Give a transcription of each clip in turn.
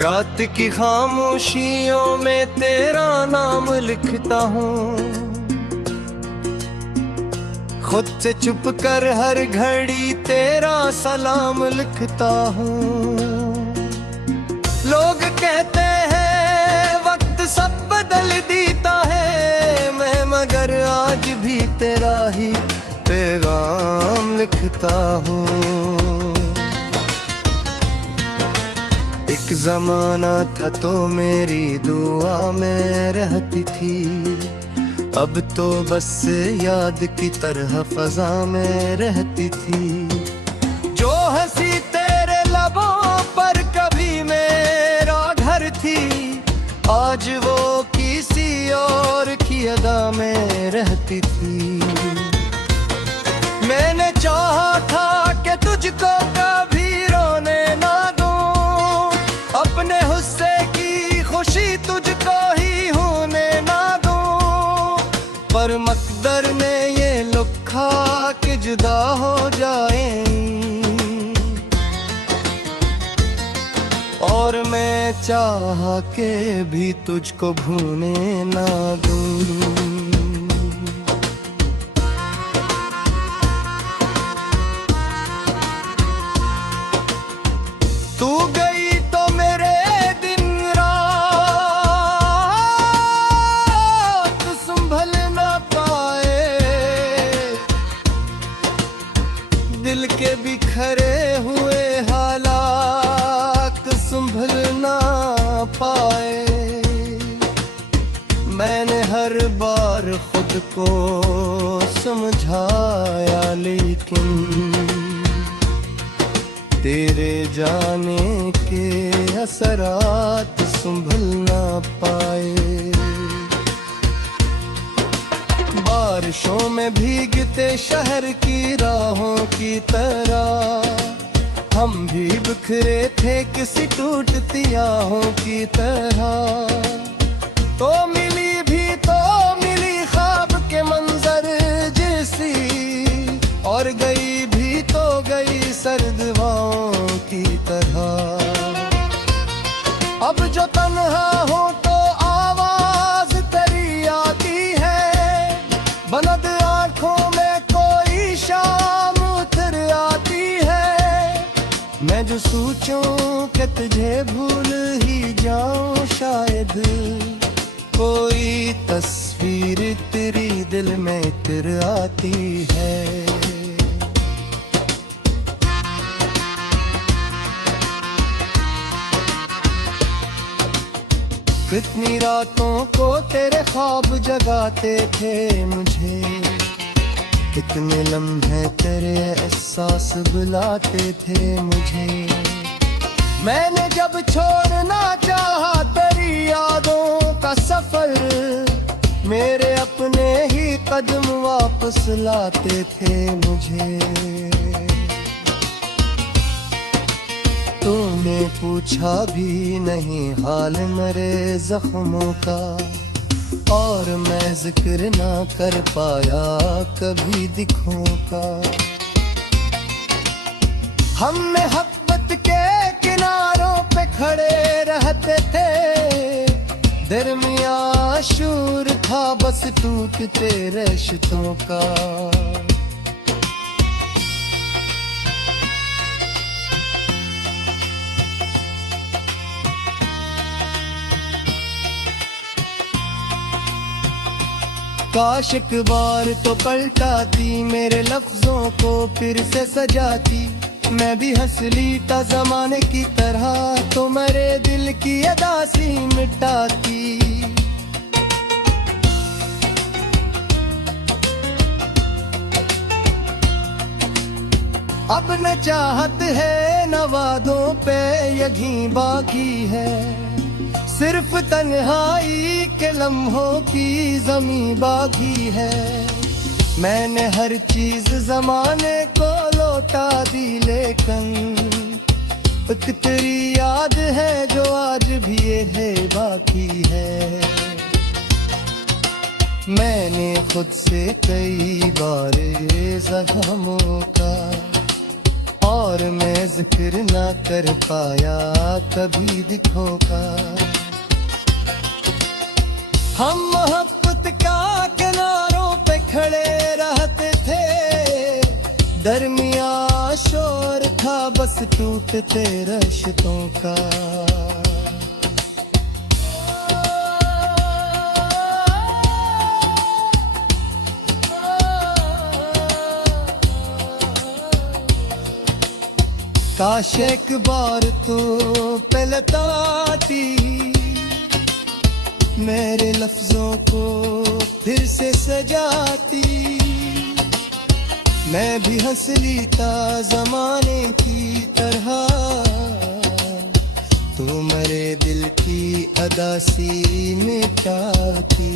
रात की खामोशियों में तेरा नाम लिखता हूँ, खुद से छुप कर हर घड़ी तेरा सलाम लिखता हूँ। लोग कहते हैं वक्त सब बदल देता है, मैं मगर आज भी तेरा ही पैगाम लिखता हूँ। एक जमाना था तो मेरी दुआ में रहती थी, अब तो बस याद की तरह फजा में रहती थी। जो हंसी तेरे लबों पर कभी मेरा घर थी, आज वो किसी और की अदा में रहती थी। मैंने चाहा था कि तुझको कभी रोने ना दूं, अपने हुस्से की खुशी तुझको ही होने ना दूं, पर मकदर ने ये लिखा कि जुदा हो जाएं, और मैं चाह के भी तुझको भूलने ना दूं। तू गई तो मेरे दिन रात संभल ना पाए, दिल के बिखरे हुए हालात संभल ना पाए। मैंने हर बार खुद को समझाया, लेकिन तेरे जाने के असरात संभल ना पाए। बारिशों में भीगते शहर की राहों की तरह हम भी बिखरे थे किसी टूटती आहों की तरह। तो मिली ख्वाब के मंजर जैसी, और गई भी तो गई सर्द हवाओं की तरह। अब जो तन्हा हो तो आवाज तेरी आती है, बंद आंखों में कोई शाम उतर आती है। मैं जो सोचूं कि तुझे भूल ही जाऊं, शायद कोई तस्वीर तेरी दिल में इतर आती है। कितनी रातों को तेरे ख्वाब जगाते थे मुझे, कितने लम्हे तेरे एहसास बुलाते थे मुझे। मैंने जब छोड़ना चाहा तेरी यादों का सफर, मेरे अपने ही कदम वापस लाते थे मुझे। तूने पूछा भी नहीं हाल मेरे जख्मों का, और मैं जिक्र ना कर पाया कभी दिखों का। हम मोहब्बत के किनारों पे खड़े रहते थे, दरमियां शूर था बस टूटते रिश्तों का। काश एक बार तो पलटाती, मेरे लफ्जों को फिर से सजाती। मैं भी हंस लीता जमाने की तरह, तो मेरे दिल की अदासी मिटाती। अब न चाहत है न वादों पे यही बाकी है, सिर्फ तन्हाई के लम्हों की ज़मीं बाकी है। मैंने हर चीज जमाने को लौटा दी, लेकिन एक तेरी याद है जो आज भी ये है बाकी है। मैंने खुद से कई बार जख्मों का और मैं जिक्र ना कर पाया कभी दिखों का। हम मोहब्बत का किनारों पे खड़े रहते थे, दरमिया शोर था बस टूटते रिश्तों का। काश एक बार तो पलटाती मेरे लफ्जों को फिर से सजाती, मैं भी हंस लेता जमाने की तरह, तू मेरे दिल की अदासी मिटाती।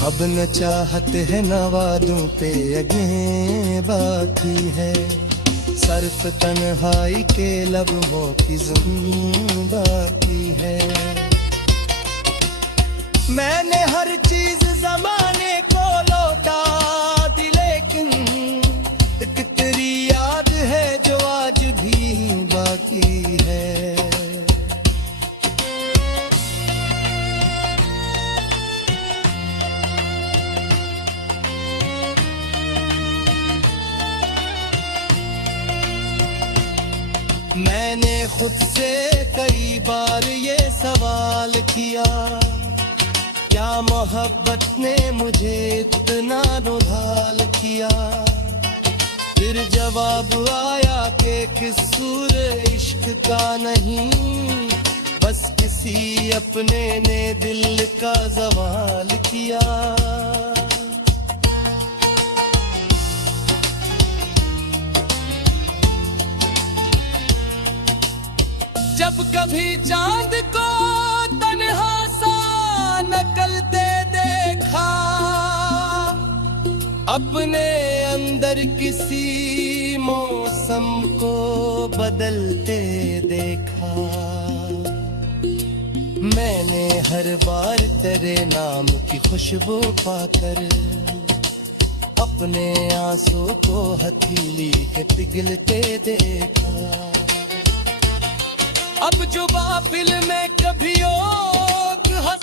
अब न चाहत है न वादों पे अगे बाकी है, सर्फ तन्हाई के लम्हों की ज़ुबान बाकी है। मैंने हर चीज जमाने को लौटा दी, लेकिन एक तेरी याद है जो आज भी बाकी है। मैंने खुद से कई बार ये सवाल किया, क्या मोहब्बत ने मुझे इतना रुधाल किया। फिर जवाब आया कि कसूर इश्क का नहीं, बस किसी अपने ने दिल का सवाल किया। जब कभी चांद को तन्हा सा नकलते देखा, अपने अंदर किसी मौसम को बदलते देखा, मैंने हर बार तेरे नाम की खुशबू पाकर अपने आंसू को हथेली के पिघलते देखा। अब जो बाफिल में कभी हंस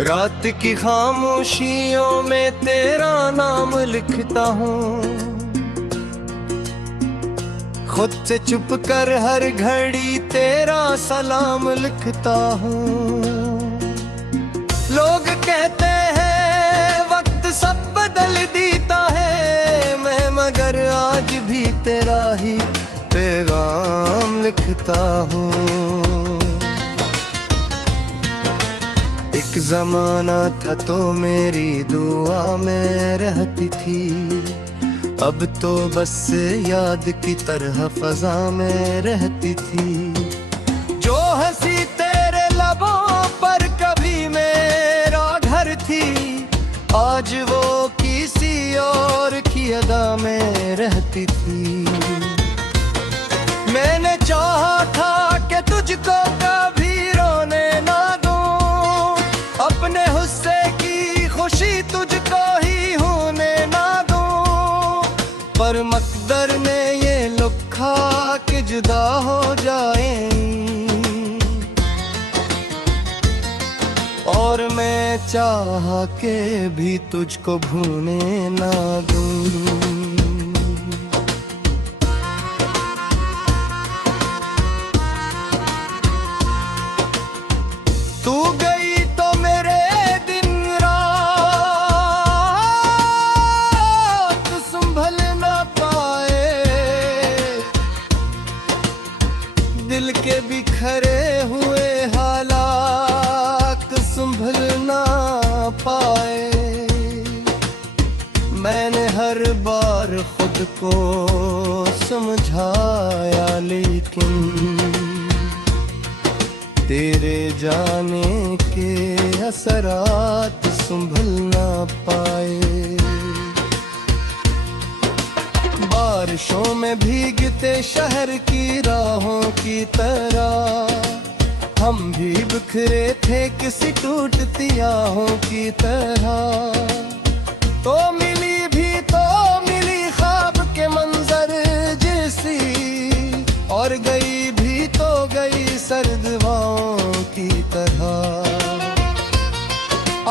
रात की खामोशियों में तेरा नाम लिखता हूँ, खुद से छुप कर हर घड़ी तेरा सलाम लिखता हूँ। लोग कहते हैं वक्त सब बदल देता है, मैं मगर आज भी तेरा ही पैगाम लिखता हूँ। एक जमाना था तो मेरी दुआ में रहती थी, अब तो बस याद की तरह फजा में रहती थी। जो हंसी तेरे लबों पर कभी मेरा घर थी, आज वो किसी और की अदा में रहती थी। मैंने चाहा था कि तुझको कभी रोने ना दूं, अपने हुस्से की खुशी तुझको ही होने ना दूं, पर मकदर ने ये लिखा कि जुदा हो जाएं, और मैं चाह के भी तुझको भूलने ना दूं। तू गई तो मेरे दिन रात संभल ना पाए, दिल के बिखरे हुए हालात संभल ना पाए। मैंने हर बार खुद को समझाया, लेकिन तेरे जाने के असरात संभल ना पाए। बारिशों में भीगते शहर की राहों की तरह हम भी बिखरे थे किसी टूटती आहों की तरह। तो मिली ख्वाब के मंजर जैसी, और गई भी तो गई सर्द हवाओं की तरह।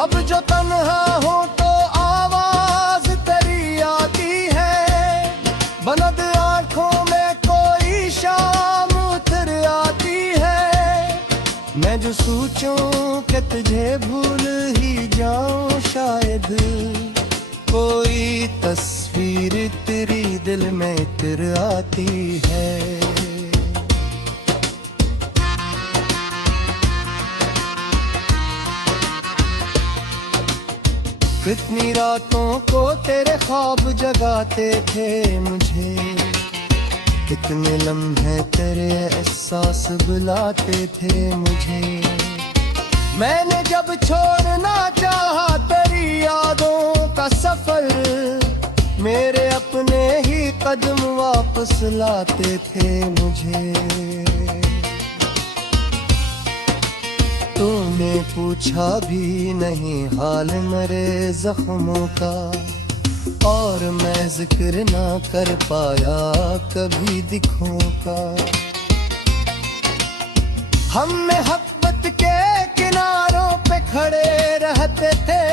अब जो तन्हा हो तो आवाज तेरी आती है, बंद आंखों में कोई शाम उतर आती है। मैं जो सोचूं कि तुझे भूल ही जाऊं, शायद कोई तस्वीर तेरी दिल में इतर आती है। कितनी रातों को तेरे ख्वाब जगाते थे मुझे, कितने लम्हे तेरे एहसास बुलाते थे मुझे। मैंने जब छोड़ना चाहा तेरी यादों का सफर, मेरे अपने ही कदम वापस लाते थे मुझे। तूने पूछा भी नहीं हाल मेरे जख्मों का, और मैं जिक्र ना कर पाया कभी दिखों का। हम मोहब्बत के किनारों पे खड़े रहते थे,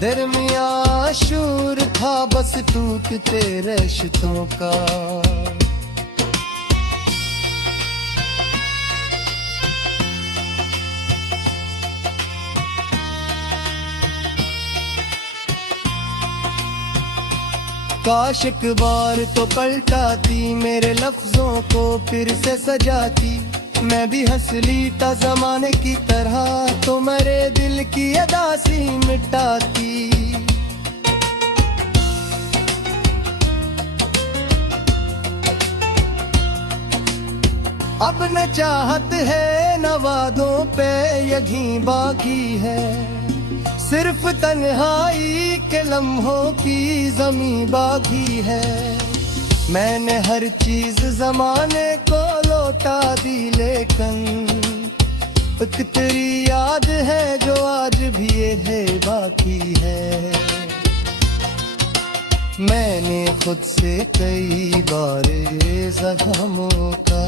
दरमियां शूर था बस टूटते रिश्तों का। काश एक बार तो पलटाती मेरे लफ्जों को फिर से सजाती, मैं भी हंस लीता जमाने की तरह, तो मेरे दिल की अदासी मिटाती। अब न चाहत है न वादों पे यही बाकी है, सिर्फ तन्हाई के लम्हों की ज़मीं बाकी है। मैंने हर चीज जमाने को लौटा दी, लेकिन एक तेरी याद है जो आज भी है बाकी है। मैंने खुद से कई बार ज़ख्मों का,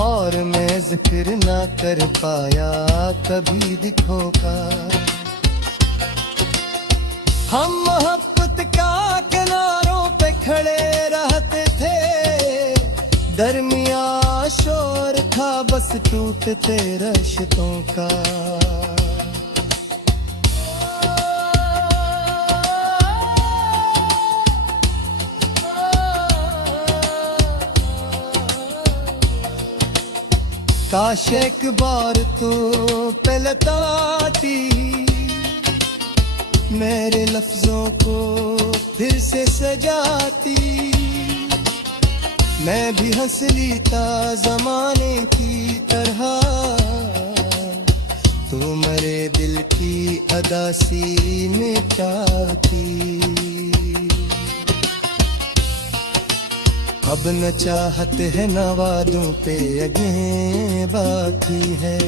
और मैं जिक्र ना कर पाया कभी दिखों का। हम मोहब्बत का किनारों पे खड़े रहते थे, दरमियां शोर था बस टूटते रिश्तों का। काश एक बार तो पलटाती मेरे लफ्जों को फिर से सजाती, मैं भी हंस लीता जमाने की तरह, तो मेरे दिल की अदासी मिटाती। अब न चाहत है न वादों पे अगे बाकी है,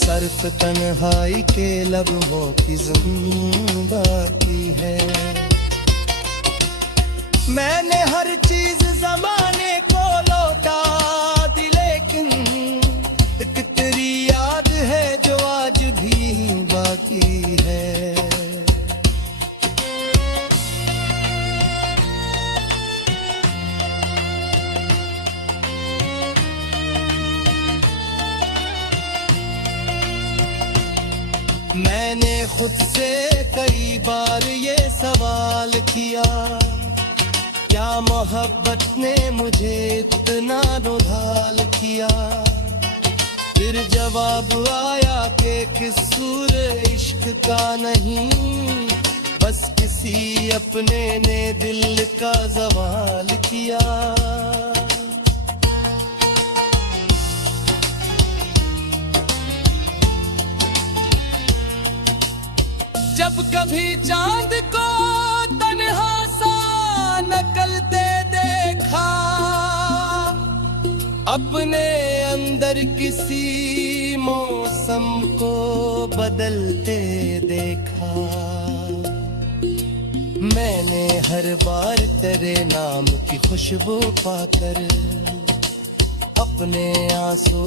सर्फ तन्हाई के लम्हों की ज़मीं बाकी है। मैंने हर चीज जमाने को लौटा दी, लेकिन एक तेरी याद है जो आज भी बाकी है। मैंने खुद से कई बार ये सवाल किया, क्या मोहब्बत ने मुझे इतना रुधाल किया। फिर जवाब आया कि कसूर इश्क का नहीं, बस किसी अपने ने दिल का सवाल किया। जब कभी चांद को तन्हा सा नकलते देखा, अपने अंदर किसी मौसम को बदलते देखा। मैंने हर बार तेरे नाम की खुशबू पाकर अपने आंसू